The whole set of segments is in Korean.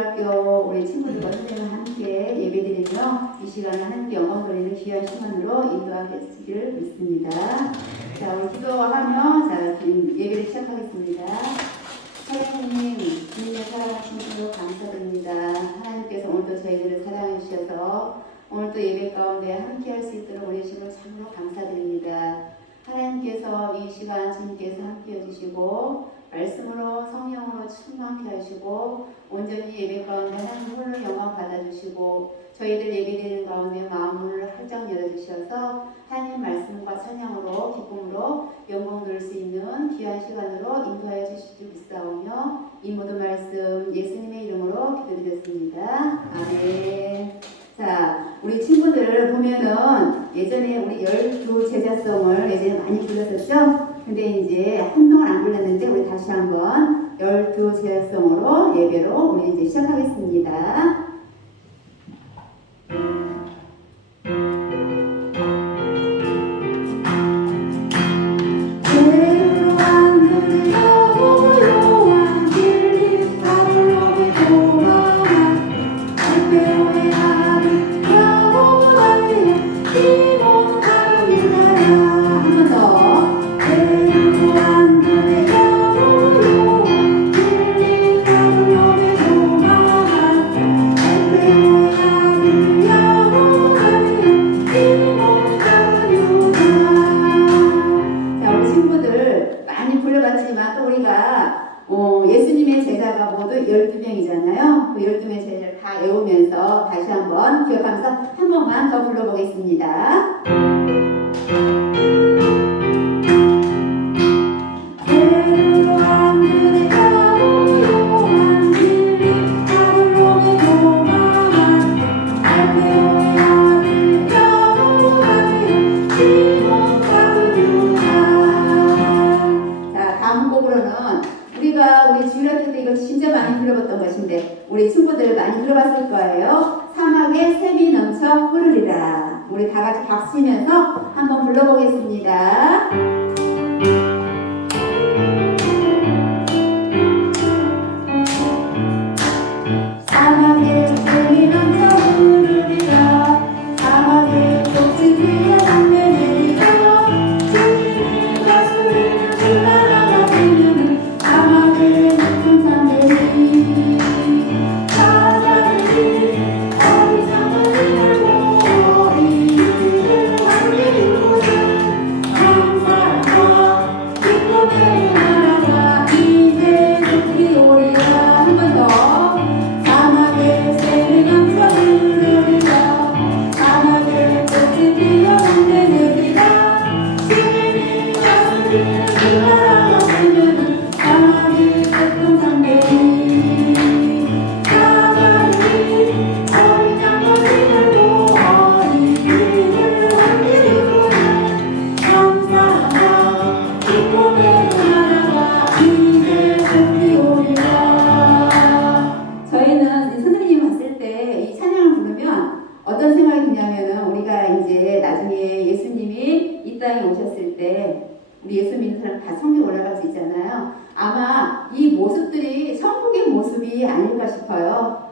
학교 우리 친구들과 선생님과 함께 예배드리며 이 시간을 하나님께 영광 돌리는 귀한 시간으로 인도하시기를 믿습니다. 자, 우리 기도하며 예배를 시작하겠습니다. 하나님, 주님의 사랑하신 분으로 감사드립니다. 하나님께서 오늘도 저희들을 사랑해 주셔서 오늘도 예배 가운데 함께 할 수 있도록 보내주심을 참으로 감사드립니다. 하나님께서 이 시간 주님께서 함께 해주시고 말씀으로 성령으로 충만케 하시고 온전히 예배 가운데 하나님 홀로 영광 받아주시고 저희들 예배드리는 가운데 마음을 활짝 열어주셔서 하나님 말씀과 찬양으로 기쁨으로 영광 돌릴 수 있는 귀한 시간으로 인도하여 주실 줄 믿사오며 이 모든 말씀 예수님의 이름으로 기도드렸습니다. 아멘. 자, 우리 친구들 보면은 예전에 우리 12제자송을 예전에 많이 불렀었죠? 근데 이제 한동안 안 불렀는데 우리 다시 한번 12제자송으로 예배로 우리 이제 시작하겠습니다. 예수님의 제자가 모두 12명이잖아요. 그 12명의 제자를 다 외우면서 다시 한번 기억하면서 한 번만 더 불러보겠습니다. 우리 주일학교 때 이거 진짜 많이 불러봤던 것인데 우리 친구들 많이 들어봤을 거예요. 사막에 샘이 넘쳐 흐르리라. 우리 다 같이 박수 치면서 한번 불러보겠습니다. 사막에 샘이 넘쳐 흐르리라. 사막에 꽃이 피어 담배 내리고 주님의 가수를 불러라 부르는 사막에 어떤 생각이 드냐면은 우리가 이제 나중에 예수님이 이 땅에 오셨을 때 우리 예수 믿는 사람 다 천국에 올라갈 수 있잖아요. 아마 이 모습들이 천국의 모습이 아닐까 싶어요.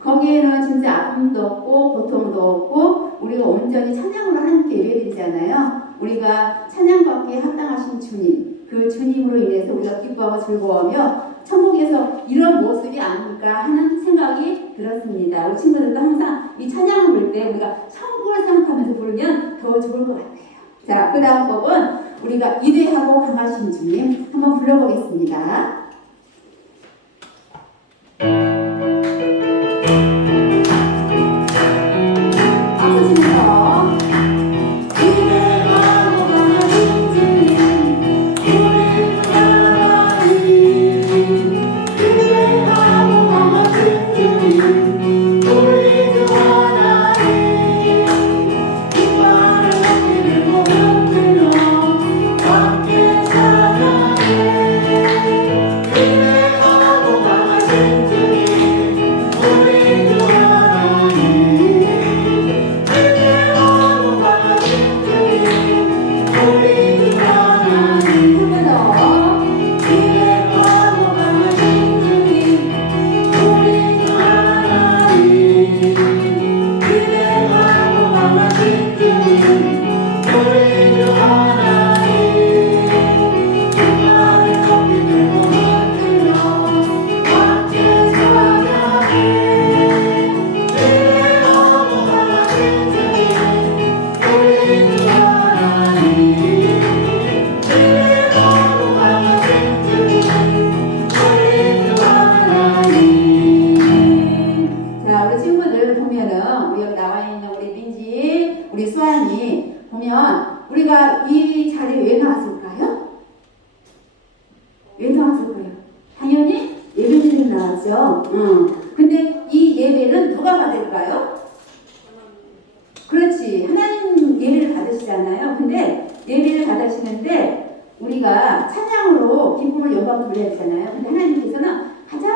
거기에는 진짜 아픔도 없고 고통도 없고 우리가 온전히 찬양으로 하나님께 예배드리잖아요. 우리가 찬양받기에 합당하신 주님, 그 주님으로 인해서 우리가 기뻐하고 즐거워하며 천국에서 이런 모습이 아닐까 하는 생각이 들었습니다. 우리 친구들도 항상 이 찬양을 부를 때 우리가 천국을 생각하면서 부르면 더 좋을 것 같아요. 자, 그 다음 곡은 우리가 위대하고 강하신 주님 한번 불러보겠습니다. 박수 치면서 우리가 이 자리에 왜 나왔을까요? 왜 나왔을까요? 당연히 예배 드리러 나왔죠. 근데 이 예배는 누가 받을까요? 그렇지. 하나님 예배를 받으시잖아요. 근데 예배를 받으시는데 우리가 찬양으로 기쁨을 영광을 돌려야 되잖아요. 근데 하나님께서는 가장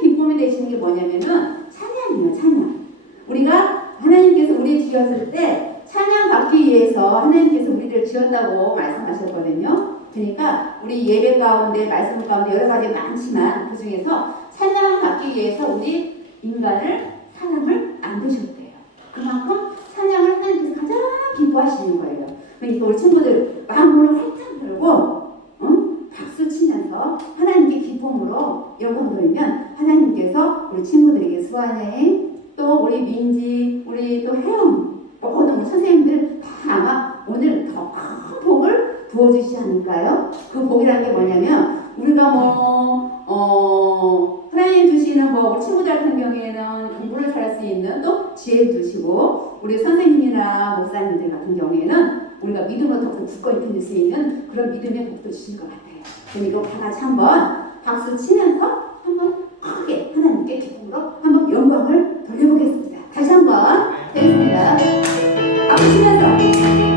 기쁨이 되시는 게 뭐냐면은 찬양이에요. 찬양. 우리가 하나님께서 우리 지었을 때 찬양 받기 위해서 하나님께서 우리를 지었다고 말씀하셨거든요. 그러니까 우리 예배 가운데 말씀 가운데 여러 가지 많지만 그 중에서 찬양 받기 위해서 우리 인간을 사람을 만드셨대요. 그만큼 찬양을 하나님께서 가장 기뻐하시는 거예요. 그러니까 우리 친구들 마음을 활짝 들고 박수 치면서 하나님께 기쁨으로 영광 돌리면 하나님께서 우리 친구들에게 수아네 또 우리 민지 우리 또 혜영 모든 선생님들 다 아마 오늘 더 큰 복을 부어주시지 않을까요? 그 복이라는 게 뭐냐면 우리가 하나님 주시는 우리 친구들 같은 경우에는 공부를 잘할 수 있는 또 지혜를 주시고 우리 선생님이나 목사님들 같은 경우에는 우리가 믿음으로 더 굳건히 견딜 수 있는 그런 믿음의 복도 주신 것 같아요. 그러니까 다 같이 한번 박수 치면서 한번 크게 하나님께 기쁨으로 한번 영광을 돌려보겠습니다. 다시 한번 되겠습니다. 박수 치면서 박수 치면서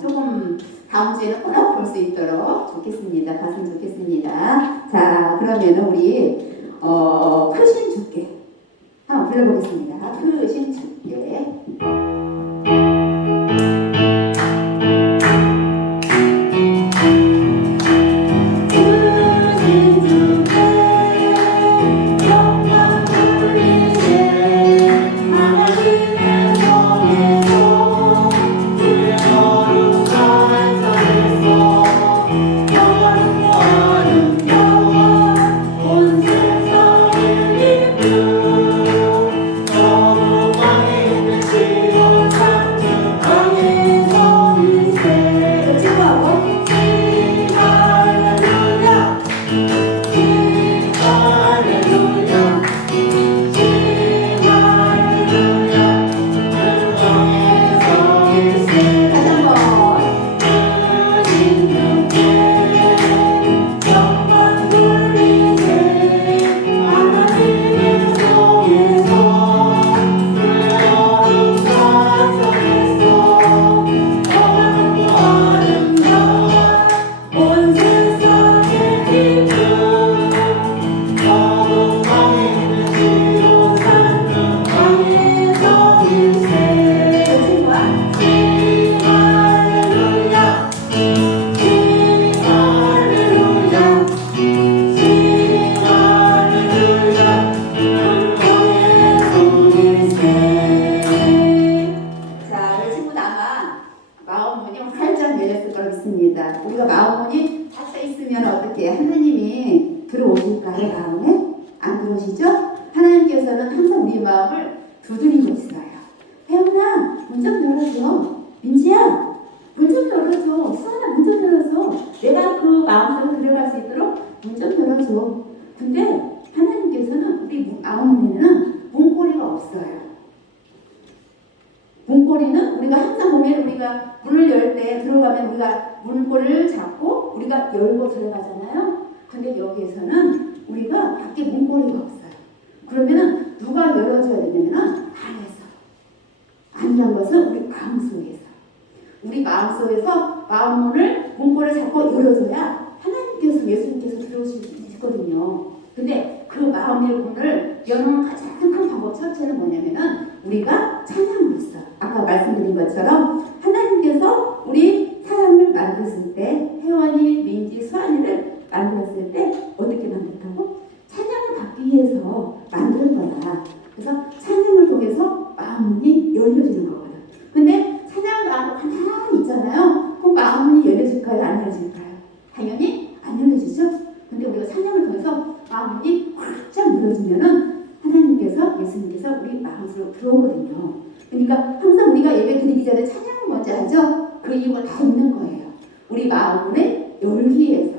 조금 다음 주에는 꼭 볼 수 있도록 좋겠습니다. 봤으면 좋겠습니다. 자, 그러면은 우리 표신 주께 한번 불러보겠습니다. 표신 주께. 우리가 마음문이 닫혀 있으면 어떻게 하나님이 들어오실까요? 마음에? 안 들어오시죠? 하나님께서는 항상 우리 마음을 두드리고 있어요. 혜연아, 문 좀 열어줘. 민지야, 문 좀 열어줘. 수아나, 문 좀 열어줘. 내가 그 마음속에 들어갈 수 있도록 문 좀 열어줘. 근데 하나님께서는 우리 마음문에는 문고리가 없어요. 문고리는 우리가 항상 보면 우리가 문을 열 때 들어가면 우리가 문고리를 잡고 우리가 열고 들어가잖아요. 근데 여기에서는 우리가 밖에 문고리가 없어요. 그러면은 누가 열어줘야 되냐면은 안에서. 아니란 것은 우리 마음속에서. 우리 마음속에서 마음문을 문고리를 잡고 열어줘야 하나님께서 예수님께서 들어오실 수 있거든요. 근데 그 마음의 문을 여는 가장 큰 방법 첫째는 뭐냐면은 우리가 것처럼 하나님께서 우리 사람을 만드실 때 혜원이, 민지, 수환이를 만들었을 때 어떻게 만들었다고? 찬양을 받기 위해서 만든 거야. 그래서 찬양을 통해서 마음문이 열려지는 거거든. 근데 찬양을 하고 가만히 있잖아요. 그럼 마음문이 열려질까요? 안 열려질까요? 당연히 안 열려지죠. 근데 우리가 찬양을 통해서 마음문이 활짝 열려지면은 하나님께서, 예수님께서 우리 마음속으로 들어오거든요. 그러니까 항상 우리가 예배 드리기 전에 찬양을 먼저 하죠. 그 이유가 다 있는 거예요. 우리 마음문을 열기 위해서.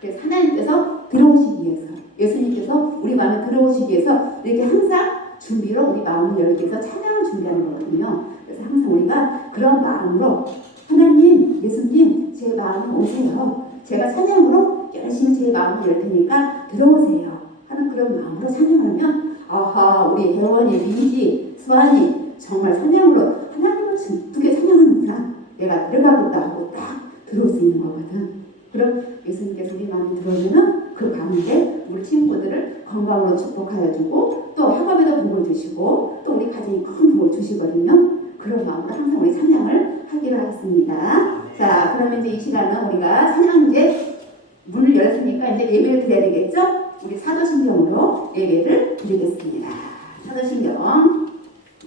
그래서 하나님께서 들어오시기 위해서, 예수님께서 우리 마음에 들어오시기 위해서 이렇게 항상 준비로 우리 마음을 열기 위해서 찬양을 준비하는 거거든요. 그래서 항상 우리가 그런 마음으로 하나님, 예수님, 제 마음에 오세요. 제가 찬양으로 열심히 제 마음을 열 테니까 들어오세요 하는 그런 마음으로 찬양을 하면 아하, 우리 혜원이, 민지, 수환이 정말 찬양으로 하나님을 기쁘게 찬양하는구나, 내가 들어가겠다 하고 딱 들어올 수 있는 거거든. 그럼 예수님께서 우리 마음에 들어오면은 그 가운데 우리 친구들을 건강으로 축복하여 주고 또 학업에도 복을 주시고 또 우리 가정에 큰 복을 주시거든요. 그런 마음으로 항상 우리 찬양을 하기로 하겠습니다. 자, 그러면 이제 이 시간은 우리가 찬양 이제 문을 열었으니까 이제 예배를 드려야 되겠죠? 우리 사도신경으로 예배를 드리겠습니다. 사도신경.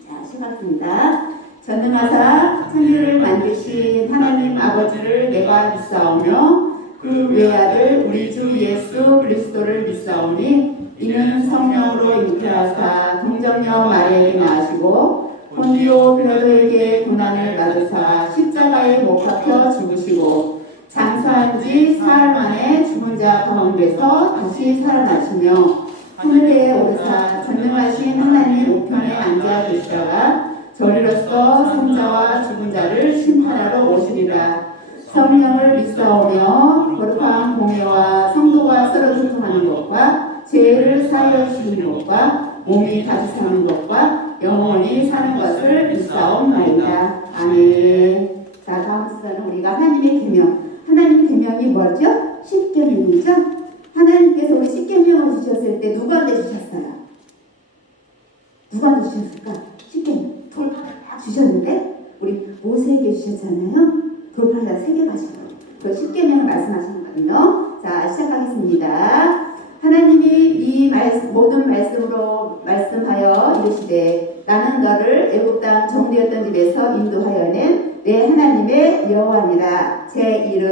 자, 시작하겠습니다. 전능하사 천지를 만드신 하나님 아버지를 내가 믿사오며 그 외아들 우리 주 예수 그리스도를 믿사오니 이는 성령으로 잉태하사 동정녀 마리아에게 나시고 본디오 빌라도에게 고난을 받으사 십자가에 못 박혀 죽으시고 장사한 지 사흘 만에 죽은 자 가운데서 다시 살아나시며 하늘에 오르사 전능하신 하나님 우편에 앉아 계시다가 저리로서 생자와 죽은 자를 심판하러 오시리라. 성령을 믿사오며 거룩한 공예와 성도가 서로 소통하는 것과 죄를 사하여 주시는 것과 몸이 다시 사는 것과 영원히 사는 것을 믿사옵나이다. 아멘. 자, 다음 순서는 우리가 하나님의 계명. 하나님의 계명이 뭐죠? 십계명이죠. 하나님께서 우리 십계명을 주셨을 때 누구한테 주셨어요? 누구한테 주셨을까? 십계명 돌파를 딱 주셨는데 우리 모세에게 주셨잖아요. 돌파를 3개 가지고 그 십계명을 말씀하시는 거거든요. 자, 시작하겠습니다. 하나님이 이 모든 말씀으로 말씀하여 이르시되 나는 너를 애굽 땅 종되었던 집에서 인도하여 낸 내 하나님의 여호와니라. 제 이름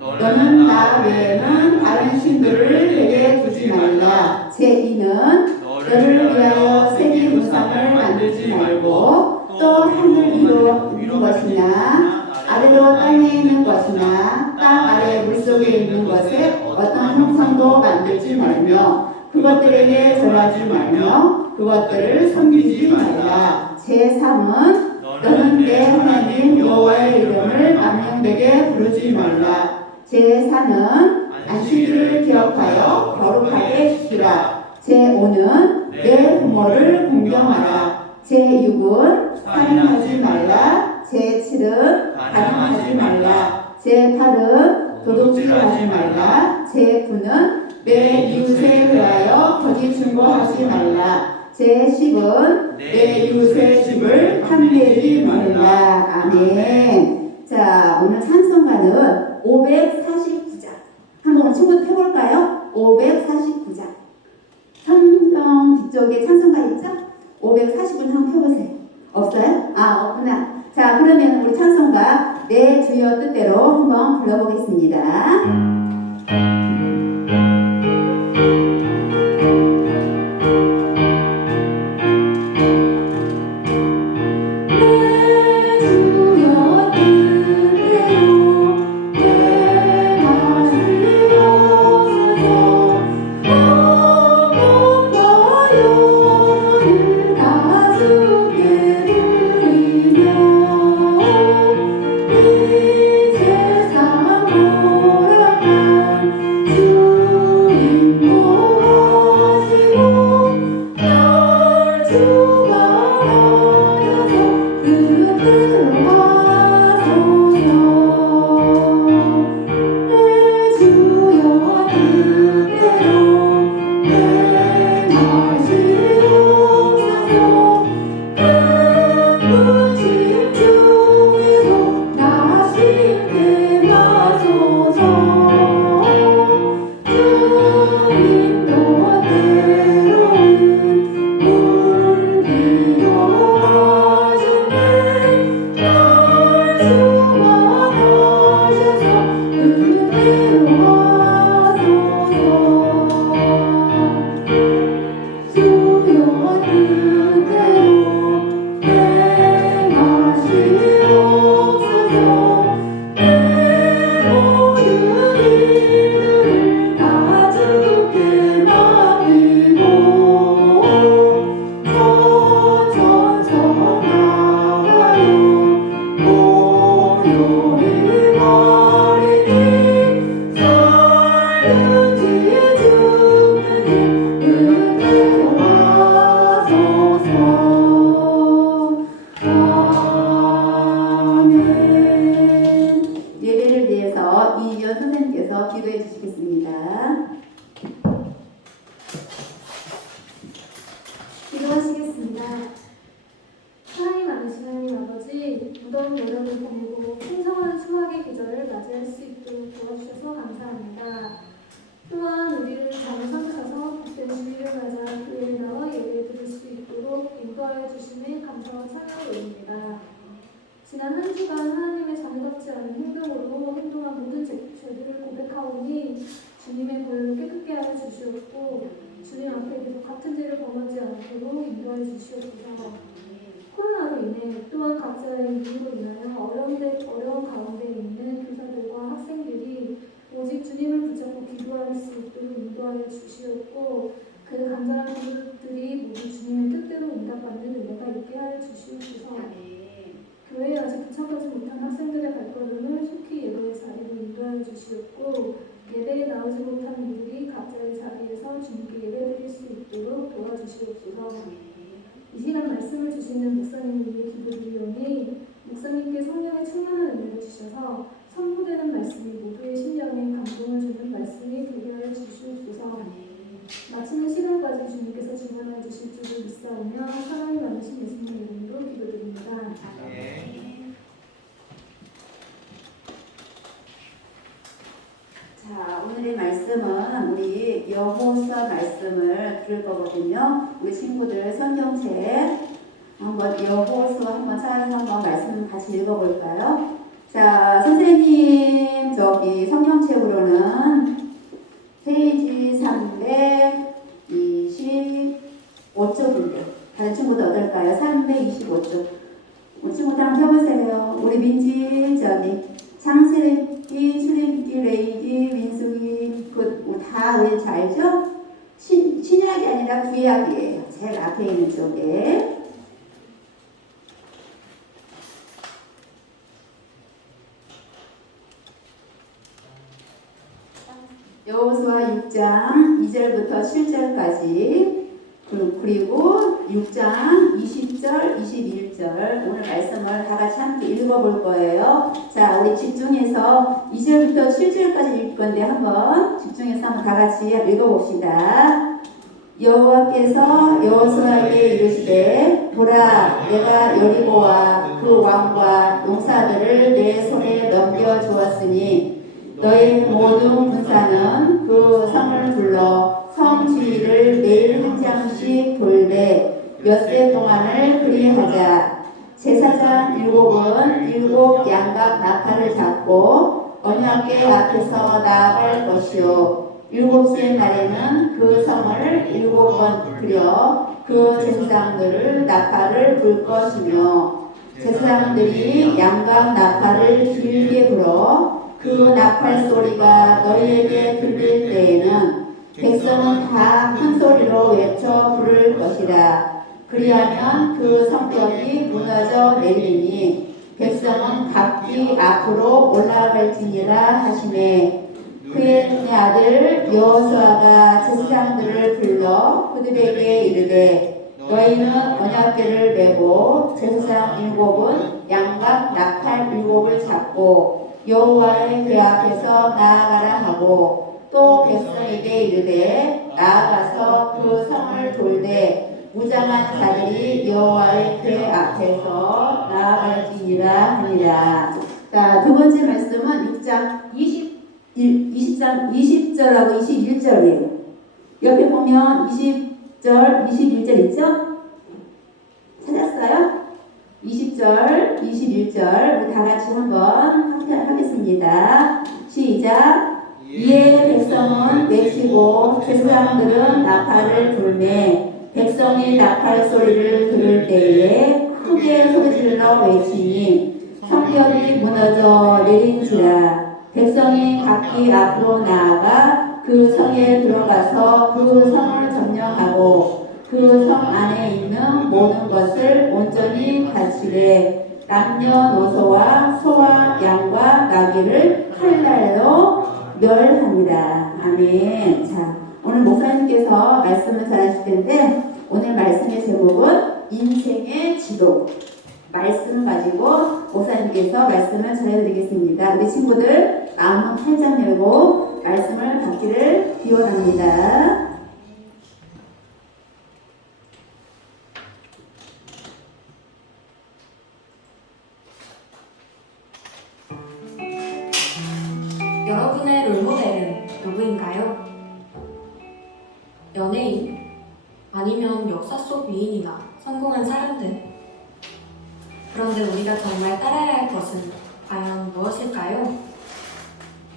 너는 나 외에는 다른 신들을 내게 두지 말라. 제 이는 너를 위하여 새긴 우상을 만들지 말고 또 하늘 위로 있는 것이나 아래로 땅에 있는 것이나 땅 아래 물속에 있는 것에 어떤 형상도 만들지 말며 그것들에게 절하지 말며 그것들을 섬기지 말라. 제3은 너는 내 하나님 여호와의 이름을 망령되게 부르지 말라. 제4는 안식일을 기억하여 거룩하게 지키라. 제5는 내 부모를 공경하라. 제6은 살인하지 말라. 제7은 가늠하지 말라. 제8은 도둑질하지 말라. 제9는 내 이웃에 대하여 거짓 증거하지 말라. 제10은 내 이웃의 집을 탐내지 말라. 아멘. 자, 오늘 찬송가는 549장. 한번 친구들 해볼까요? 549장. 성경 뒤쪽에 찬송가 있죠? 549장 한번 펴보세요. 없어요? 아, 없구나. 자, 그러면 우리 찬송가 내 주여 뜻대로 한번 불러보겠습니다. 지난 한 주간 하나님의 자녀답지 않은 행동으로 행동한 모든 죄들을 고백하오니 주님의 보혈로 깨끗게 하여 주시옵고 주님 앞에 계속 같은 죄를 범하지 않도록 인도하여 주시옵소서. 코로나로 인해 또한 각자의 이유로 인하여 어려운 가운데 있는 교사들과 학생들이 오직 주님을 붙잡고 기도할 수 있도록 인도하여 주시옵고 그 간절한 기도들이 모두 주님의 뜻대로 응답받는 은혜가 있게 하여 주시옵소서. 교회에 아직 도착하지 못한 학생들의 발걸음을 속히 예배의 자리로 인도하여 주시옵고 예배에 나오지 못한 이들이 각자의 자리에서 주님께 예배드릴 수 있도록 도와주시옵소서. 이 시간 말씀을 주시는 목사님을 위해 기도드리오니 목사님께 성령의 충만한 은혜를 주셔서 선포되는 말씀이 모두의 심령에 감동을 주는 말씀이 되게 하여 주시옵소서. 마치는 시간까지 주님께서 증언하여 주실 줄을 믿사오며 사랑이 많으신 예수님의 이름으로 기도드립니다. 자, 오늘의 말씀은 우리 여호수아 말씀을 들을 거거든요. 우리 친구들 성경책 한번 여호수아 한번 찾아서 한번 말씀 같이 읽어볼까요? 자, 선생님 저기 성경책으로는 페이지 325쪽인데 다른 친구들 어떨까요? 325쪽. 우리 친구들 한번 펴보세요. 우리 민지 저기 창세기, 출애굽기, 레위기, 민수기 다 왠지 알죠? 신약이 아니라 구약이에요. 제일 앞에 있는 쪽에. 여호수아 6장 2절부터 7절까지 그리고 6장 20절, 21절 오늘 말씀을 다 같이 함께 읽어볼 거예요. 자, 우리 집중해서 2절부터 7절까지 읽을 건데 한번 집중해서 한번 다 같이 읽어봅시다. 여호와께서 여호수아에게 이르시되 보라, 내가 여리고와 그 왕과 용사들을 내 손에 넘겨주었으니 너희 모든 군사는 그 성을 둘러 성 주위를 매일 한 장씩 돌되 엿새 동안을 그리하자. 제사장 7은 7 양각 나팔을 잡고 언약궤 앞에서 나아갈 것이요 7째 날에는 그 성을 7번 들여 그 제사장들을 나팔을 불 것이며 제사장들이 양각 나팔을 길게 불어 그 나팔 소리가 너희에게 들릴 때에는 백성은 다 큰 소리로 외쳐 부를 것이라. 그리하면 그 성벽이 무너져 내리니 백성은 각기 앞으로 올라갈지니라 하시매 그의 아들 여호수아가 제사장들을 불러 그들에게 이르되 너희는 언약궤를 메고 제사장 7은 양각 나팔 7을 잡고 여호와의 궤 앞에서 나아가라 하고 또 백성에게 이르되 나아가서 그 성을 돌되 무장한 자들이 여호와의 궤 앞에서 나아갈지니라 하니라. 자, 두 번째 말씀은 6장 20절하고 21절이에요. 옆에 보면 20절, 21절 있죠? 찾았어요? 20절, 21절 우리 다 같이 한번 하겠습니다. 시작. 이에 백성은 외치고 제사장들은 나팔을 불매 백성이 나팔 소리를 들을 때에 크게 소리질러 외치니 성벽이 무너져 내린지라. 백성이 각기 앞으로 나아가 그 성에 들어가서 그 성을 점령하고 그 성 안에 있는 모든 것을 온전히 바치되 남녀노소와 소와 양과 나귀를 칼날로 멸합니다. 아멘. 자, 오늘 목사님께서 말씀을 전하실 텐데 오늘 말씀의 제목은 인생의 지도. 말씀을 가지고 목사님께서 말씀을 전해드리겠습니다. 우리 친구들 마음은 활짝 열고 말씀을 받기를 기원합니다. 여러분의 롤모델은 누구인가요? 연예인? 아니면 역사 속 위인이나 성공한 사람들? 그런데 우리가 정말 따라야 할 것은 과연 무엇일까요?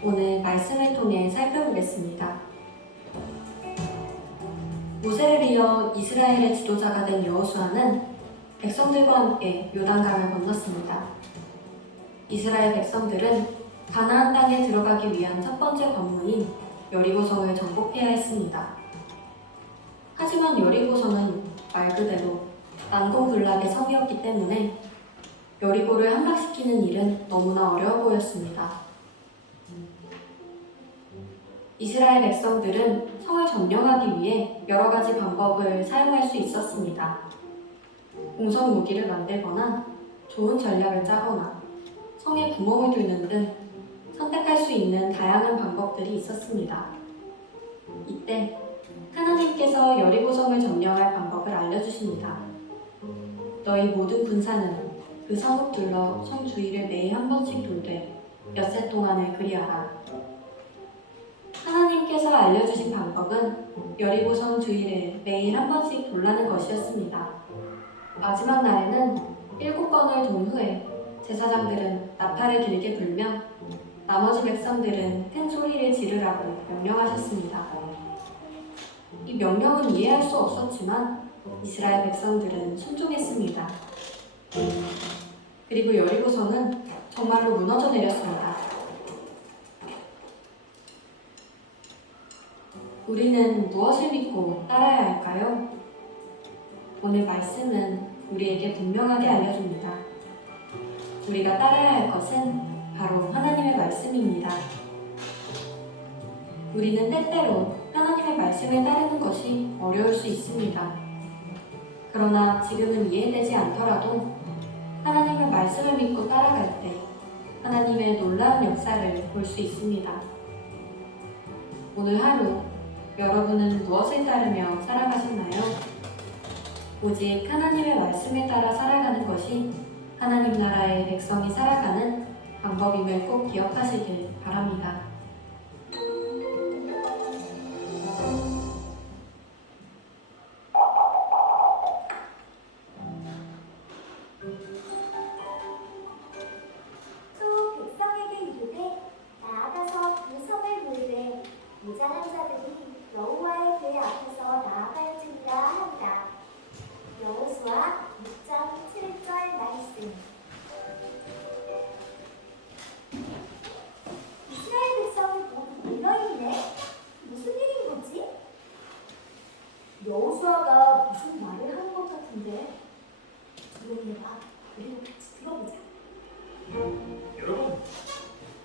오늘 말씀을 통해 살펴보겠습니다. 모세를 이어 이스라엘의 지도자가 된 여호수아는 백성들과 함께 요단강을 건넜습니다. 이스라엘 백성들은 가나안 땅에 들어가기 위한 첫 번째 관문인 여리고성을 정복해야 했습니다. 하지만 여리고성은 말 그대로 난공불락의 성이었기 때문에 여리고를 함락시키는 일은 너무나 어려워 보였습니다. 이스라엘 백성들은 성을 점령하기 위해 여러 가지 방법을 사용할 수 있었습니다. 공성 무기를 만들거나 좋은 전략을 짜거나 성에 구멍을 뚫는 등 선택할 수 있는 다양한 방법들이 있었습니다. 이때 하나님께서 여리고성을 점령할 방법을 알려주십니다. 너희 모든 군사는 그 성을 둘러 성 주위를 매일 한 번씩 돌되 엿새 동안을 그리하라. 하나님께서 알려주신 방법은 여리고성 주위를 매일 한 번씩 돌라는 것이었습니다. 마지막 날에는 7번을 돈 후에 제사장들은 나팔을 길게 불며 나머지 백성들은 큰 소리를 지르라고 명령하셨습니다. 이 명령은 이해할 수 없었지만 이스라엘 백성들은 순종했습니다. 그리고 여리고성은 정말로 무너져 내렸습니다. 우리는 무엇을 믿고 따라야 할까요? 오늘 말씀은 우리에게 분명하게 알려줍니다. 우리가 따라야 할 것은 바로 하나님의 말씀입니다. 우리는 때때로 하나님의 말씀을 따르는 것이 어려울 수 있습니다. 그러나 지금은 이해되지 않더라도 하나님의 말씀을 믿고 따라갈 때 하나님의 놀라운 역사를 볼 수 있습니다. 오늘 하루 여러분은 무엇을 따르며 살아가셨나요? 오직 하나님의 말씀에 따라 살아가는 것이 하나님 나라의 백성이 살아가는 방법임을 꼭 기억하시길 바랍니다. 또 백성에게 이르되 나아가서 그 성을 물되 무장한 자들이 여호와의 궤 앞에서 나아갈지니라 한다. 여호수아 6장 7절 말씀. 이스라엘 백성이 모두 모여있네. 무슨 일인 거지? 여호수아가 무슨 말을 하는 것 같은데. 조용히 해봐. 그리고 같이 들어보자. 여러분,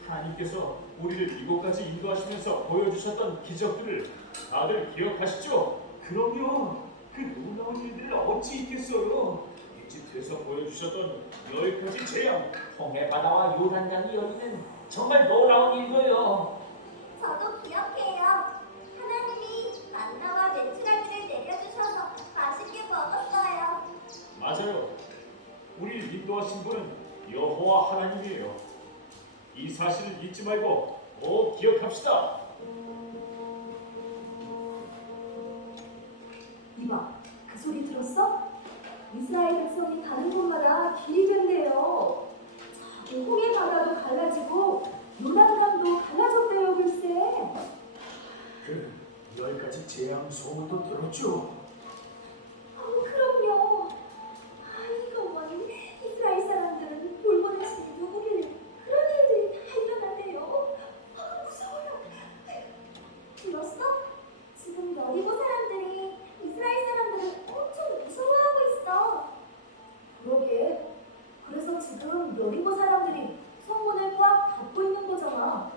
하나님께서 우리를 이곳까지 인도하시면서 보여주셨던 기적들을 다들 기억하시죠? 그럼요. 그 놀라운 일들을 어찌 잊겠어요. 이집트에서 보여주셨던 10가지 재앙, 홍해 바다와 요단강이 열리는 정말 놀라운 일이에요. 저도 기억해요. 하나님이 만나와 메추라기를 내려주셔서 맛있게 먹었어요. 맞아요. 우리를 인도하신 분은 여호와 하나님이에요. 이 사실을 잊지 말고 꼭 기억합시다. 이봐, 그 소리 들었어? 이스라엘 백성이 가는 곳마다 길이 된대요. 저기 홍해 바다도 갈라지고 요단강도 갈라졌대요, 글쎄. 그 10가지 재앙 소문도 들었죠? 그럼요. 이거원 이스라엘 사람들은 돌보는 신이 누구길래 그런 일들이 다 일어난대요. 무서워요. 들었어? 지금 여리고 사람들이 이스라엘 사람들을 엄청 무서워하고 있어. 그러게. 그래서 지금 여리고 사람들이 성문을 꽉 닫고 있는 거잖아.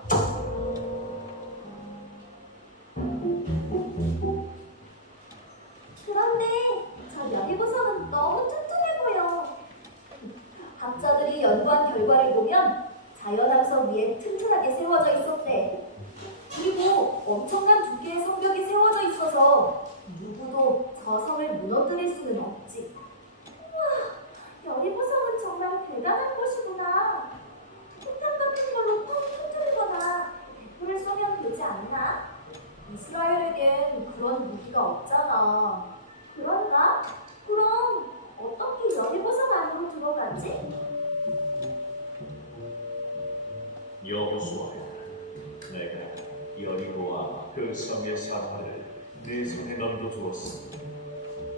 그런데 저 여리고성은 너무 튼튼해 보여. 학자들이 연구한 결과를 보면 자연암석 위에 튼튼하게 세워져 있었대. 그리고 엄청난 두께의 성벽이 세워져 있어서 누구도 저 성을 무너뜨릴 수는 없지. 여리고성은 정말 대단한 곳이구나. 폭탄 같은 걸로 펑 터뜨리거나 대포를 쏘면 되지 않나? 이스라엘에겐 그런 무기가 없잖아. 그런가? 그럼 어떻게 여리고성 안으로 들어가? 들어가지? 여호수아야, 내가 여리고와 그 성의 사람을 내 손에 넘겨주었으니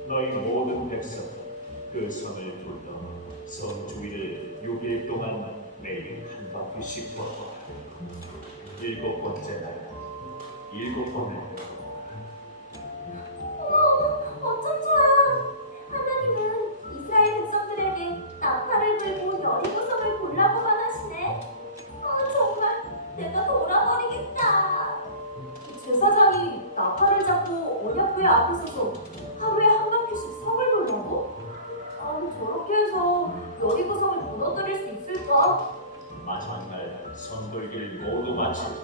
너희 모든 백성 그 성을 둘러 성 주위를 6일 동안 매일 한 바퀴씩 돌아라. 7번째 날 7번을 어쩜 좋아. 하나님은 이스라엘 백성들에게 나팔을 불고 여리고성을 보라고만 하시네. 정말 내가 돌아버리겠다. 제사장이 나팔을 잡고 언약궤 앞에 서서 하루에 한 바퀴씩 성을 돌라고? 아니 저렇게 해서 여리고성을 무너뜨릴 수 있을까? 마지막 날 선돌기를 모두 마칠 때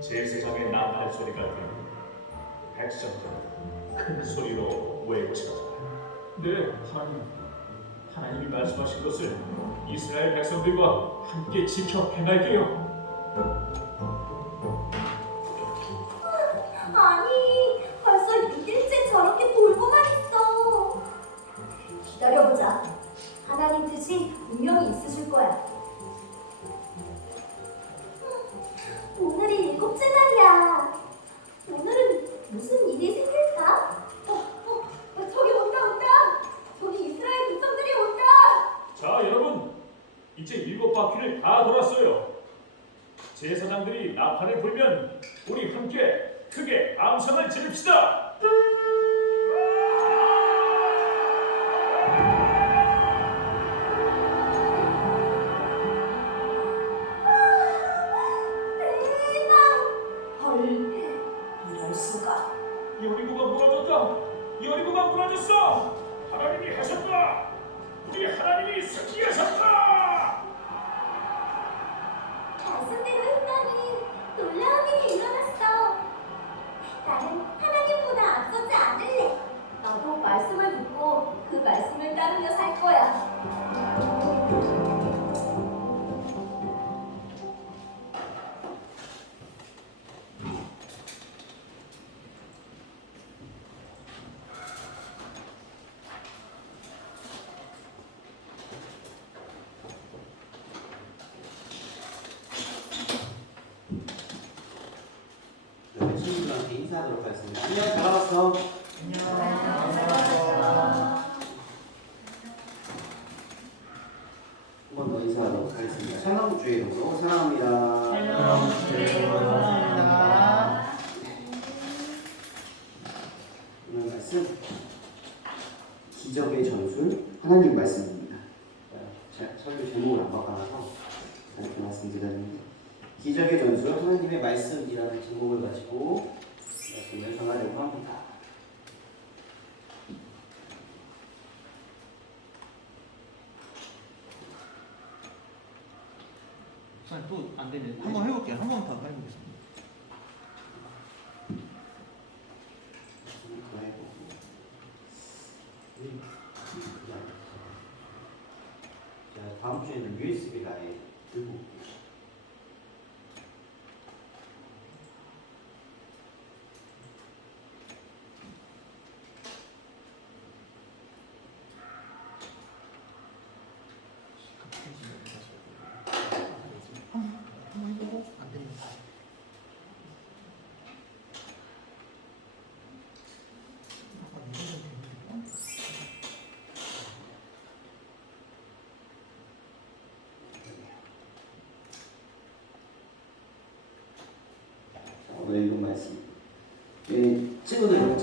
제사장의 나팔 소리가 들리고 백성들은 큰 소리로 외쳐라. 네, 하나님이 말씀하신 것을 이스라엘 백성들과 함께 지켜 행할게요. 아니 벌써 6일째 저렇게 돌고만 있어. 기다려보자. 하나님 뜻이 분명히 있으실 거야. 오늘이 7째 날이야. 오늘은 무슨 일이 생길까? 저기 온다. 저기 이스라엘 백성들이 온다. 자, 여러분, 이제 7바퀴를 다 돌았어요. 제사장들이 나팔을 불면 우리 함께 크게 암성을 지릅시다. 대박! 헐, 이럴 수가. 여리고가 무너졌다. 여리고가 무너졌어. 하나님이 하셨다. 우리 하나님이 승리하셨다. 말씀대로 했더니 놀라운 일이 일어났어. 나는 하나님보다 앞서지 않을래. 나도 말씀을 듣고 그 말씀을 따르며 살 거야. 그러면 친구들한테 인사하도록 하겠습니다. 안녕, 잘 와봤어. 한 번 더 인사하도록 하겠습니다. 샬롬 주의 이름으로 사랑합니다. 오늘 말씀 기적의 전술 하나님 말씀입니다. 설교 제목을 안 바꿔놔서 이렇게 말씀드렸는데 기적의 전술 하나님의 말씀이라는 제목을 가지고 말씀을 전하려고 합니다. 또 안 되네. 한번 해볼게요. 한 번 더 해보겠습니다. 자, 다음 주에는 USB를 아예 들고 올게요. 한번 해보고 안 되면 다시. 아까 이거 되는데. 오늘 읽은 말씀. 친구들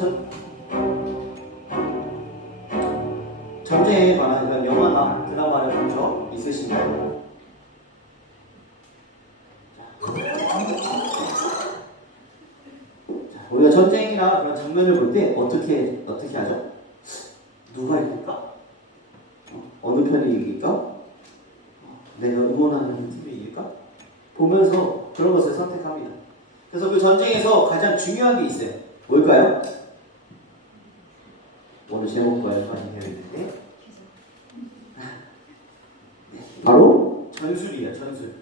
전쟁에 관한 이런 영화나 드라마를 본 적 있으신가요? 자, 우리가 전쟁이나 그런 장면을 볼 때 어떻게 하죠? 누가 이길까? 어느 편이 이길까? 내가 응원하는 팀이 이길까? 보면서 그런 것을 선택합니다. 그래서 그 전쟁에서 가장 중요한 게 있어요. 뭘까요? 오늘 제목과 연관이 되어 있는데 바로 전술이에요. 전술.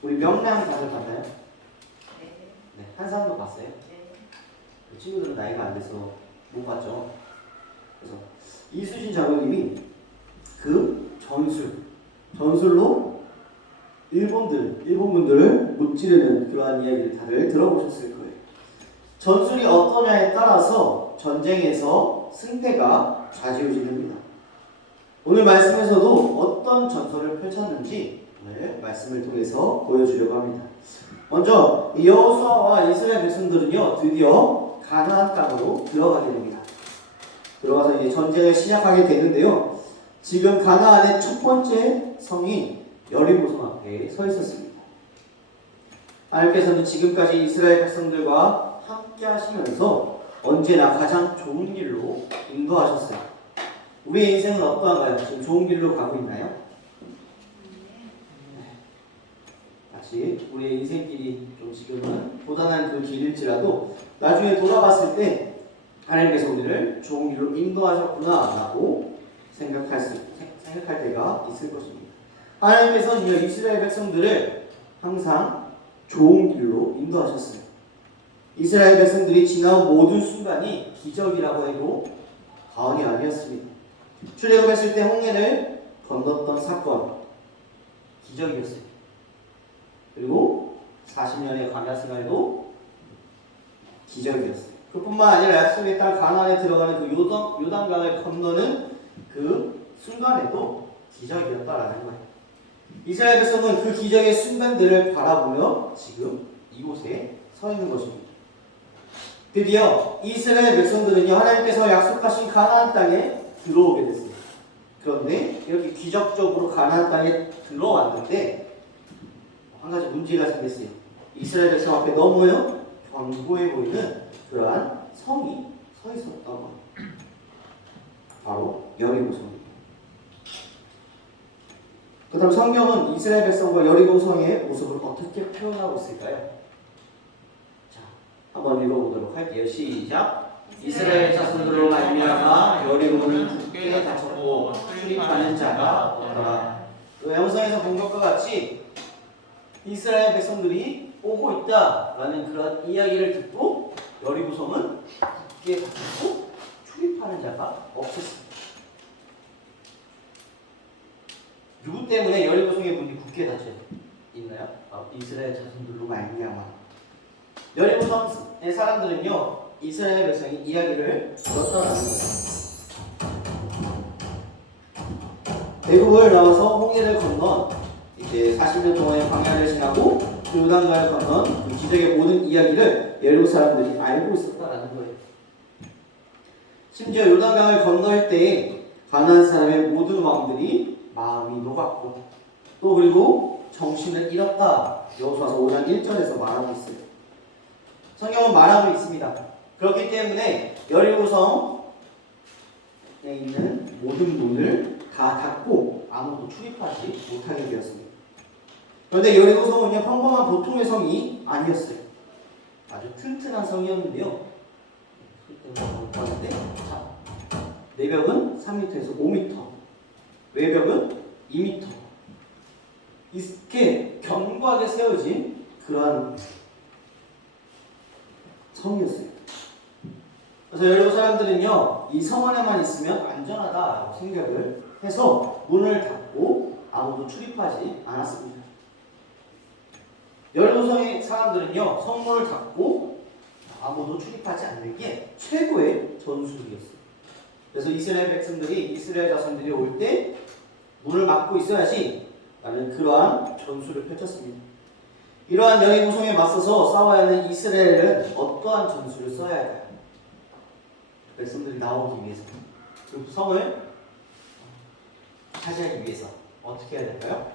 우리 명량 다들 봤나요? 네. 한 사람도 봤어요? 그 친구들은 나이가 안 돼서 못 봤죠. 그래서 이수진 장로님이 그 전술로 일본 분들을 무찌르는 그러한 이야기를 다들 들어보셨을 거예요. 전술이 어떠냐에 따라서 전쟁에서 승패가 좌지우지됩니다. 오늘 말씀에서도 어떤 전설을 펼쳤는지 오늘 말씀을 통해서 보여주려고 합니다. 먼저 여호수아와 이스라엘 백성들은요 드디어 가나안 땅으로 들어가게 됩니다. 들어가서 이제 전쟁을 시작하게 되는데요. 지금 가나안의 첫 번째 성이 여리고성 앞에 서 있었습니다. 하나님께서는 지금까지 이스라엘 백성들과 함께 하시면서 언제나 가장 좋은 길로 인도하셨어요. 우리의 인생은 어떠한가요? 지금 좋은 길로 가고 있나요? 같이 우리의 인생길이 좀 지금은 고단한 그 길일지라도 나중에 돌아봤을 때 하나님께서 우리를 좋은 길로 인도하셨구나 라고 생각할 때가 있을 것입니다. 하나님께서는 이스라엘 백성들을 항상 좋은 길로 인도하셨어요. 이스라엘 백성들이 지나온 모든 순간이 기적이라고 해도 과언이 아니었습니다. 출애굽했을 때 홍해를 건넜던 사건 기적이었어요. 그리고 40년의 광야 생활도 기적이었어요. 그뿐만 아니라 약속의 땅 가나안에 들어가는 그 요단강을 건너는 그 순간에도 기적이었다라는 거예요. 이스라엘 백성은 그 기적의 순간들을 바라보며 지금 이곳에 서 있는 것입니다. 드디어 이스라엘 백성들은요 하나님께서 약속하신 가나안 땅에 들어오게 됐어요. 그런데 이렇게 기적적으로 가나안 땅에 들어왔는데 한 가지 문제가 생겼어요. 이스라엘 백성 앞에 너무요 견고해 보이는 그러한 성이 서 있었던 거예요. 바로 여리고성입니다. 그 다음 성경은 이스라엘 백성과 여리고성의 모습을 어떻게 표현하고 있을까요? 자, 한번 읽어보도록 할게요. 시작. 이스라엘 자손들로 말미암아 여리고는 굳게 닫혔고 출입하는 자가 없더라. 영상에서 본 것과 같이 이스라엘 백성들이 오고 있다라는 그런 이야기를 듣고 여리고성은 굳게 닫혔고 출입하는 자가 없었습니다. 누구 때문에 여리고성의 문이 굳게 닫혀 있나요? 이스라엘 자손들로 말미암아. 여리고성의 사람들은요 이스라엘 백성이 이야기를 들었다라는 거예요. 대국을 나와서 홍해를 건넌 이제 40년 동안의 광야를 지나고 요단강을 건넌 그 기적의 모든 이야기를 여리고 사람들이 알고 있었다라는 거예요. 심지어 요단강을 건널 때에 가나안 사람의 모든 왕들이 마음이 녹았고 또 그리고 정신을 잃었다. 여호수아서 5장 1절에서 말하고 있어요. 성경은 말하고 있습니다. 그렇기 때문에 여리고성에 있는 모든 문을 다 닫고 아무도 출입하지 못하게 되었습니다. 그런데 여리고성은요 평범한 보통의 성이 아니었어요. 아주 튼튼한 성이었는데요. 내벽은 3m에서 5m, 외벽은 2m. 이렇게 견고하게 세워진 그러한 성이었어요. 그래서 여리고 사람들은요 이 성 안에만 있으면 안전하다라고 생각을 해서 문을 닫고 아무도 출입하지 않았습니다. 여리고성의 사람들은요 성문을 닫고 아무도 출입하지 않는 게 최고의 전술이었어요. 그래서 이스라엘 백성들이 이스라엘 자손들이 올 때 문을 막고 있어야지 라는 그러한 전술을 펼쳤습니다. 이러한 여리고성에 맞서서 싸워야 하는 이스라엘은 어떠한 전술을 써야 할까요? 백성들이 나오기 위해서 그 성을 차지하기 위해서 어떻게 해야 될까요?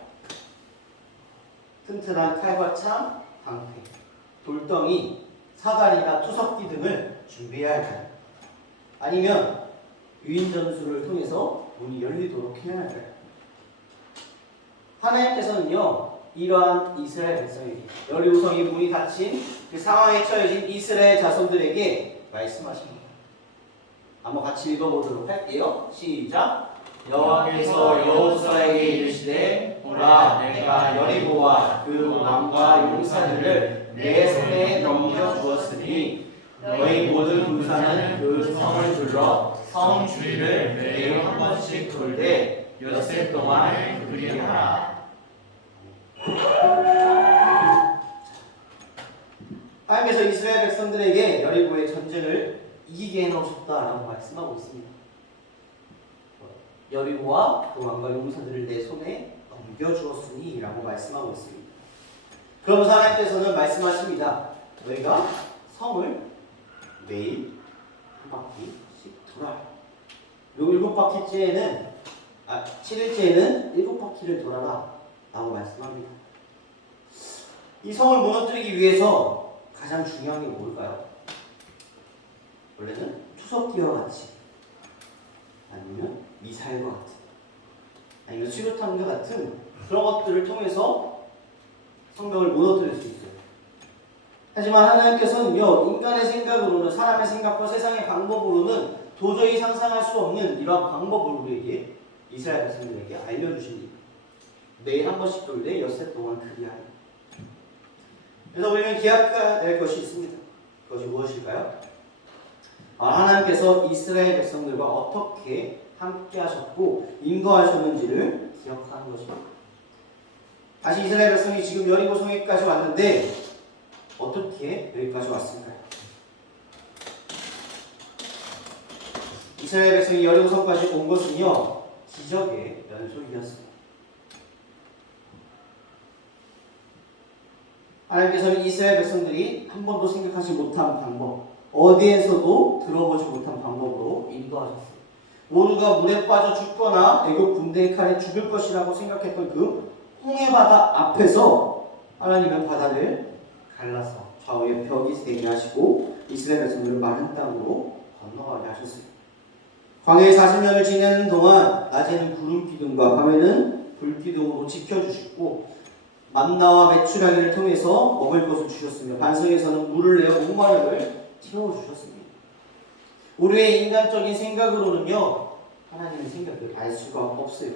튼튼한 칼과 창, 방패, 돌덩이, 사다리나 투석기 등을 준비해야 할까요? 아니면 유인 전술을 통해서 문이 열리도록 해야 할까요? 하나님께서는요 이러한 이스라엘 백성에게 여리고성이 문이 닫힌 그 상황에 처해진 이스라엘 자손들에게 말씀하십니다. 한번 같이 읽어보도록 할게요. 시작. 여호와께서 여호수아에게 이르시되 보라 내가 여리고와 그 왕과 용사들을 내 손에 넘겨 주었으니 너희 모든 군사는 그 성을 둘러 성 주위를 매일 한 번씩 돌되 엿새 동안 그리게 하라. 하나님께서 이스라엘 백성들에게 여리고의 전쟁을 이기게 해놓으셨다라고 말씀하고 있습니다. 여리고와 그 왕과 용사들을 내 손에 넘겨주었으니 라고 말씀하고 있습니다. 그러면서 하나님께서는 말씀하십니다. 너희가 성을 매일 한 바퀴씩 돌아라. 요 7일째에는 7바퀴를 돌아라 라고 말씀합니다. 이 성을 무너뜨리기 위해서 가장 중요한 게 뭘까요? 원래는 투석기와 같이, 아니면 미사일과 같은, 아니면 수류탄과 같은 그런 것들을 통해서 성벽을 무너뜨릴 수 있어요. 하지만 하나님께서는요, 인간의 생각으로는, 사람의 생각과 세상의 방법으로는 도저히 상상할 수 없는 이러한 방법을 우리에게, 이스라엘 백성들에게 알려주십니다. 매일 한 번씩 돌되 엿새 동안 그리하라. 그래서 우리는 기억해야 될 것이 있습니다. 그것이 무엇일까요? 하나님께서 이스라엘 백성들과 어떻게 함께 하셨고 인도하셨는지를 기억하는 것입니다. 다시 이스라엘 백성이 지금 여리고 성에까지 왔는데 어떻게 여기까지 왔을까요? 이스라엘 백성이 여리고 성까지 온 것은요, 기적의 연속이었습니다. 하나님께서는 이스라엘 백성들이 한 번도 생각하지 못한 방법, 어디에서도 들어보지 못한 방법으로 인도하셨어요. 모두가 물에 빠져 죽거나 애국 군대의 칼에 죽을 것이라고 생각했던 그 홍해바다 앞에서 하나님은 바다를 갈라서 좌우에 벽이 세게 하시고 이스라엘 백성들을 마른 땅으로 건너가게 하셨어요. 광야에 40년을 지내는 동안 낮에는 구름 기둥과 밤에는 불 기둥으로 지켜주시고 만나와 메추라기를 통해서 먹을 것을 주셨으며 반석에서는 물을 내어 목마름을 채워주셨습니다. 우리의 인간적인 생각으로는요, 하나님의 생각을 알 수가 없어요.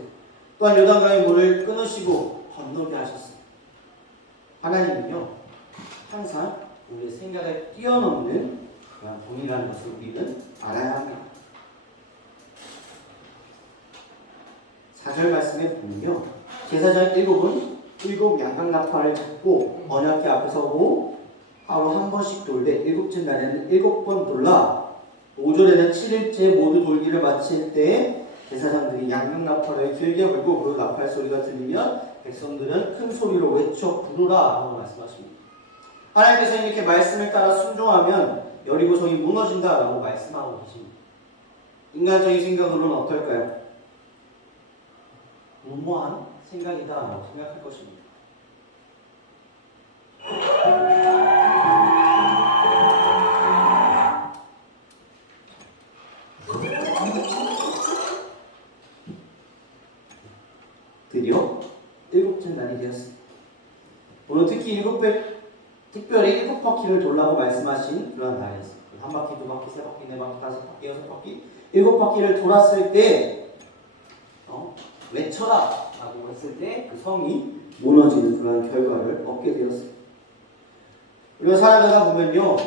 또한 요단강의 물을 끊으시고 건너게 하셨습니다. 하나님은요, 항상 우리의 생각을 뛰어넘는 그런 분이라는 것을 우리는 알아야 합니다. 4절 말씀에 보면요, 제사장 7은 7 양강나팔을 잡고 언약궤 앞에 서고 하루 한 번씩 돌되 7째 날에는 7번 돌라. 5절에는 7일째 모두 돌기를 마칠 때 제사장들이 양강나팔을 길게 불고 그 나팔 소리가 들리면 백성들은 큰 소리로 외쳐 부르라 라고 말씀하십니다. 하나님께서 이렇게 말씀을 따라 순종하면 여리고성이 무너진다 라고 말씀하고 계십니다. 인간적인 생각으로는 어떨까요? 무모한 생각이다 라고 생각할 것입니다. 드디어 7째 날이 되었습니다. 오늘 특히 특별히 7바퀴를 돌라고 말씀하신 그런 날이었습니다. 한 바퀴, 두 바퀴, 세 바퀴, 네 바퀴, 다섯 바퀴, 여섯 바퀴, 7바퀴를 돌았을 때 외쳐라 라고 했을 때 그 성이 무너지는 그런 결과를 얻게 되었습니다. 우리가 살아가다 보면요,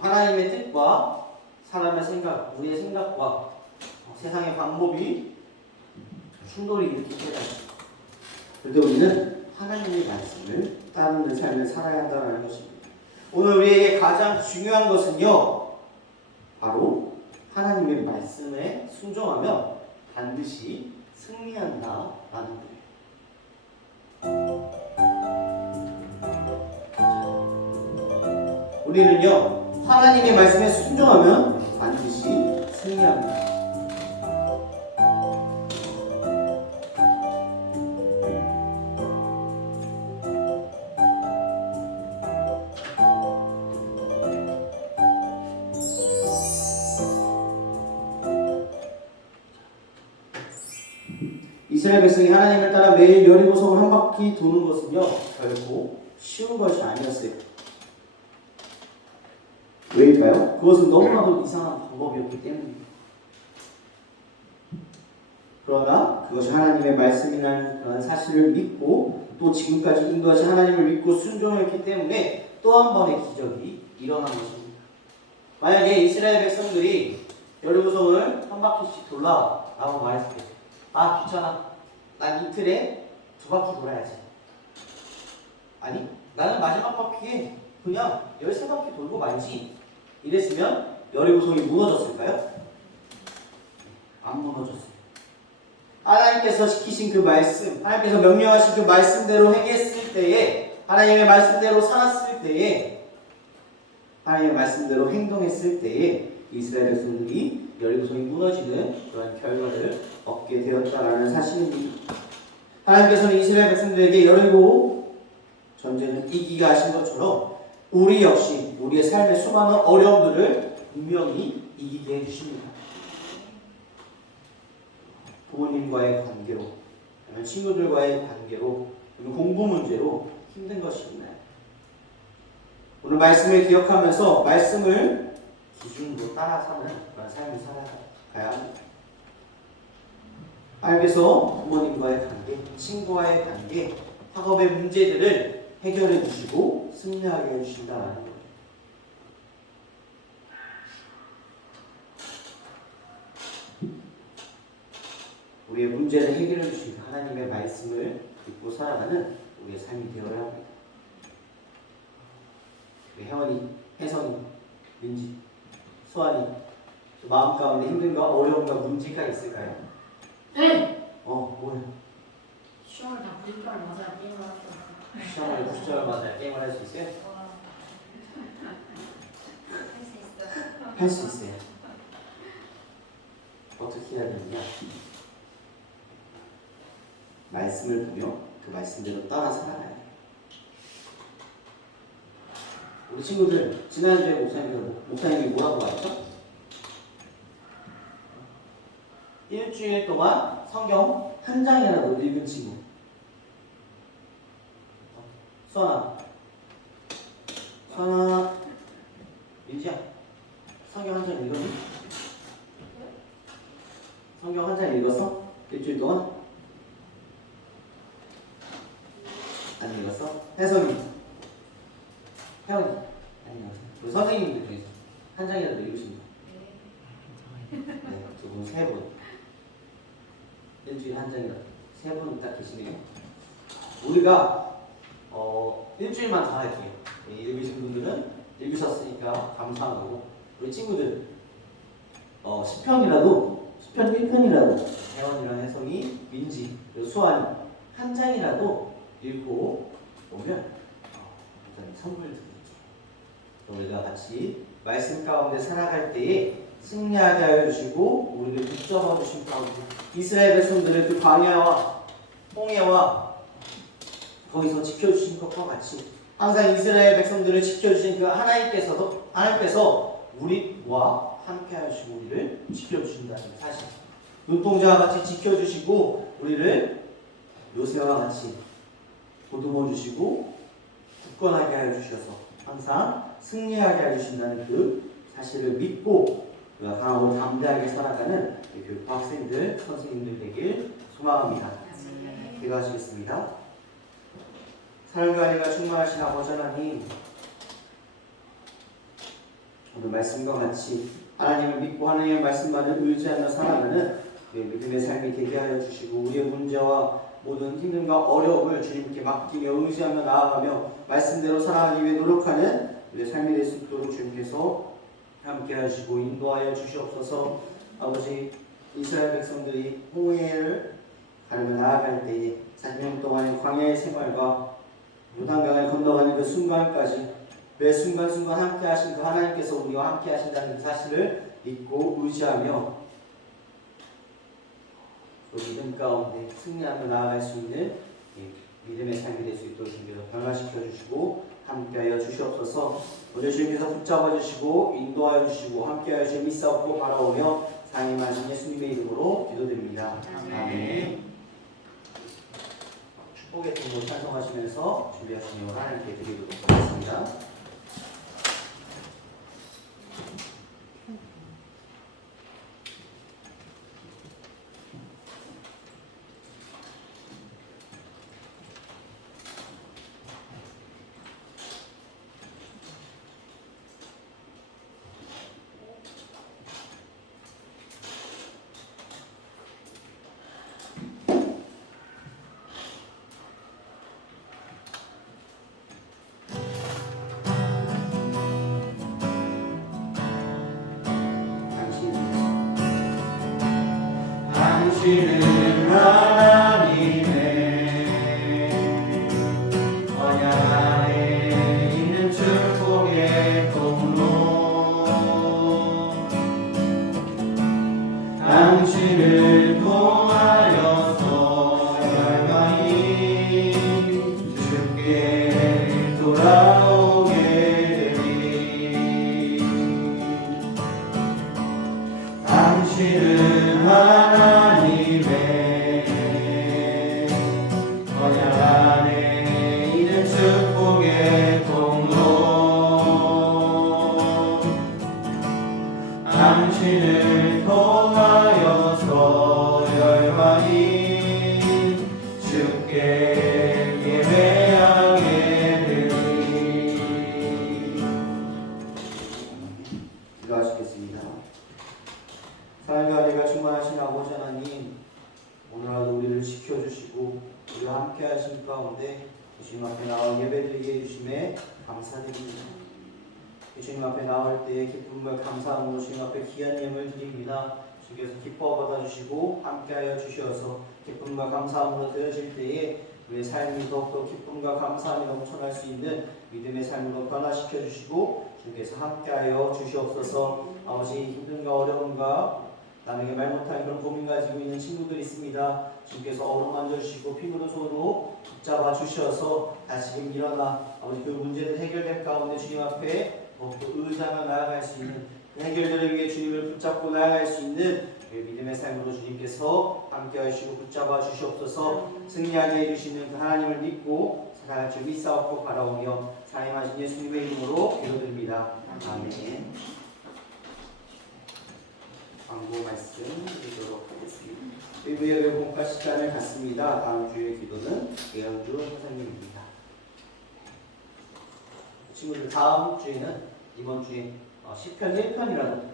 하나님의 뜻과 사람의 생각, 우리의 생각과 세상의 방법이 충돌이 일으킬 때가 있습니다. 그런데 우리는 하나님의 말씀을 따르는 삶을 살아야 한다는 것입니다. 오늘 우리에게 가장 중요한 것은요, 바로 하나님의 말씀에 순종하면 반드시 승리한다라는 거예요. 우리는요, 하나님의 말씀에 순종하면 반드시 승리합니다. 이스라엘 백성이 하나님을 따라 매일 여리고성을 한 바퀴 도는 것은요, 결코 쉬운 것이 아니었어요. 왜일까요? 그것은 너무나도 이상한 방법이었기 때문입니다. 그러나 그것이 하나님의 말씀이라는 그런 사실을 믿고 또 지금까지 인도하신 하나님을 믿고 순종했기 때문에 또 한 번의 기적이 일어난 것입니다. 만약에 이스라엘 백성들이 여리고성을 한 바퀴씩 돌라 라고 말했을 때, 아 귀찮아, 난 이틀에 2바퀴 돌아야지. 아니, 나는 마지막 바퀴에 그냥 13바퀴 돌고 말지, 이랬으면 여리고성이 무너졌을까요? 안 무너졌어요. 하나님께서 시키신 그 말씀, 하나님께서 명령하신 그 말씀대로 행했을 때에, 하나님의 말씀대로 살았을 때에, 하나님의 말씀대로 행동했을 때에 이스라엘 백성들이 여리고성이 무너지는 그런 결과를 얻게 되었다라는 사실입니다. 하나님께서는 이스라엘 백성들에게 여리고 전쟁을 이기게 하신 것처럼 우리 역시 우리의 삶의 수많은 어려움들을 분명히 이기게 해주십니다. 부모님과의 관계로, 아니면 친구들과의 관계로, 아니면 공부 문제로 힘든 것이 있나요? 오늘 말씀을 기억하면서 말씀을 기준으로 따라 사는 그런 삶을 살아가야 합니다. 하나님께서 부모님과의 관계, 친구와의 관계, 학업의 문제들을 해결해 주시고 승리하게 해주신다는 거예요. 우리의 문제를 해결해 주신 하나님의 말씀을 믿고 살아가는 우리의 삶이 되어야 합니다. 혜원이, 혜성이, 민지, 수환이, 마음 가운데 힘든가 어려움과 문제가 있을까요? 네! 뭐야? 시험을 다 90점을 맞아야 게임을 할 수 있어요. 시험을 90점을 맞아야 게임을 할 수 있어요? 할 수 있어요. 어떻게 해야 되느냐? 말씀을 보며 그 말씀대로 따라 살아가야 돼요. 우리 친구들 지난주에 목사님이 뭐라고 말했죠? 일주일 동안 성경 한 장이라도 읽은 친구. 수아나, 민지야, 성경 한 장 읽었니? 성경 한 장 읽었어? 일주일 동안? 안 읽었어? 혜성이, 혜원이, 아니 우리 선생님들 중에서 한 장이라도 읽으십니다. 네, 두분 세 분. 일주일에 한 장이라도 세 분 딱 계시네요. 우리가 일주일만 다 할게요. 읽으신 분들은 읽으셨으니까 감사한 거고, 우리 친구들 10편이라도 10편 1편이라도 혜원이랑 혜성이, 민지, 그리고 수환이 한 장이라도 읽고 오면 선물 드리죠. 우리가 같이 말씀 가운데 살아갈 때에 승리하게 하여 주시고 우리를 붙잡아 주신 가운데 이스라엘 백성들을 그 광야와 홍해와 거기서 지켜주신 것과 같이 항상 이스라엘 백성들을 지켜주신 그 하나님께서 우리와 함께 하시고 우리를 지켜주신다는 사실, 눈동자와 같이 지켜주시고 우리를 요새와 같이 보듬어 주시고 굳건하게 하여 주셔서 항상 승리하게 해 주신다는 그 사실을 믿고 우리가 강하고 담대하게 살아가는 교육부 학생들, 선생님들 되길 소망합니다. 기도하시겠습니다. 사랑과 은혜가 충만하신 아버지 하나님, 오늘 말씀과 같이 하나님을 믿고 하나님의 말씀만을 의지하며 살아가는 우리의 믿음의 삶이 되게 하여 주시고 우리의 문제와 모든 힘듦과 어려움을 주님께 맡기며 의지하며 나아가며 말씀대로 살아가기 위해 노력하는 우리의 삶이 될 수 있도록 주님께서 함께 하시고 인도하여 주시옵소서. 아버지, 이스라엘 백성들이 홍해를 가르며 나아갈 때에 40년 동안의 광야의 생활과 요단강을 건너가는 그 순간까지 매 순간순간 함께 하신 그 하나님께서 우리와 함께 하신다는 그 사실을 믿고 의지하며 그 믿음 가운데 승리하며 나아갈 수 있는 믿음의 삶이 될 수 있도록 주님께서 변화시켜 주시고 함께하여 주시옵소서. 오늘 주님께서 붙잡아 주시고 인도하여 주시고 함께하여 주시고 믿사옵고 바라오며 상임하신 예수님의 이름으로 기도드립니다. 아멘. 축복의 기도 찬송하시면서 준비하신 예물 하나님께 드리도록 하겠습니다. 당신은 하나님의 언약 안에 있는 축복의 통로 당신을 통하여서 열방이 주께 돌아오게 되리 당신은 하나님의 언약 안에 있는 축복의 통로 당신을 통하여서 열방이 주께 예배하게 되리. 기도하시겠습니다. 사랑과 은혜가 충만하신 아버지 하나님, 오늘 하루 우리를 지켜주시고 우리와 함께 하신 가운데 주님 앞에 나와 예배드리게 해주심에 감사드립니다. 주님 앞에 나올 때에 기쁨과 감사함으로 주님 앞에 귀한 예물 드립니다. 주께서 기뻐 받아주시고 함께하여 주셔서 기쁨과 감사함으로 드려질 때에 우리의 삶이 더욱더 기쁨과 감사함이 넘쳐날 수 있는 믿음의 삶으로 변화시켜 주시고 주께서 함께하여 주시옵소서. 아버지, 힘든가 어려움과 남에게 말 못하는 그런 고민 가지고 있는 친구들이 있습니다. 주께서 어루만져 주시고 피부로 손으로 붙잡아 주셔서 다시 일어나 아버지 그 문제를 해결될 가운데 주님 앞에 더욱더 의지하며 나아갈 수 있는 그 해결들을 위해 주님을 붙잡고 나아갈 수 있는 믿음의 삶으로 주님께서 함께 하시고 붙잡아 주시옵소서. 승리하게 해주시는 그 하나님을 믿고 살아갈 줄 믿사옵고 바라오며 사임하신 예수님의 이름으로 기도드립니다. 아멘. 광고 말씀 드리도록 하겠습니다. 일부예배 공과 시간을 갖습니다. 다음 주의 기도는 예언주 선생님입니다. 친구들, 다음 주에는 이번 주에 시편 1편이라도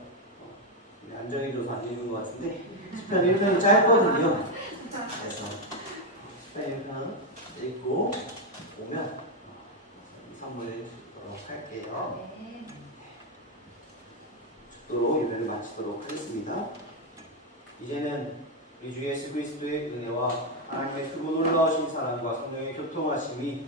안정해줘서 안 읽은 것 같은데 시편 1편이 짧거든요. 그래서 시편 1편 읽고 오면 선물 주도록 할게요. 축도로 예배를 마치도록 하겠습니다. 이제는 우리 주 예수 그리스도의 은혜와 하나님의 크고 놀라우신 사랑과 성령의 교통하심이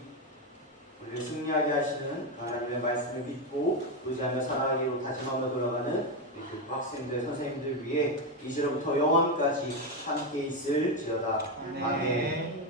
우리를 승리하게 하시는 하나님의 말씀을 믿고 의지하며 살아가기로 다짐하며 돌아가는 우리 학생들, 선생님들 위해 이제로부터 영원까지 함께 있을지어다. 아멘.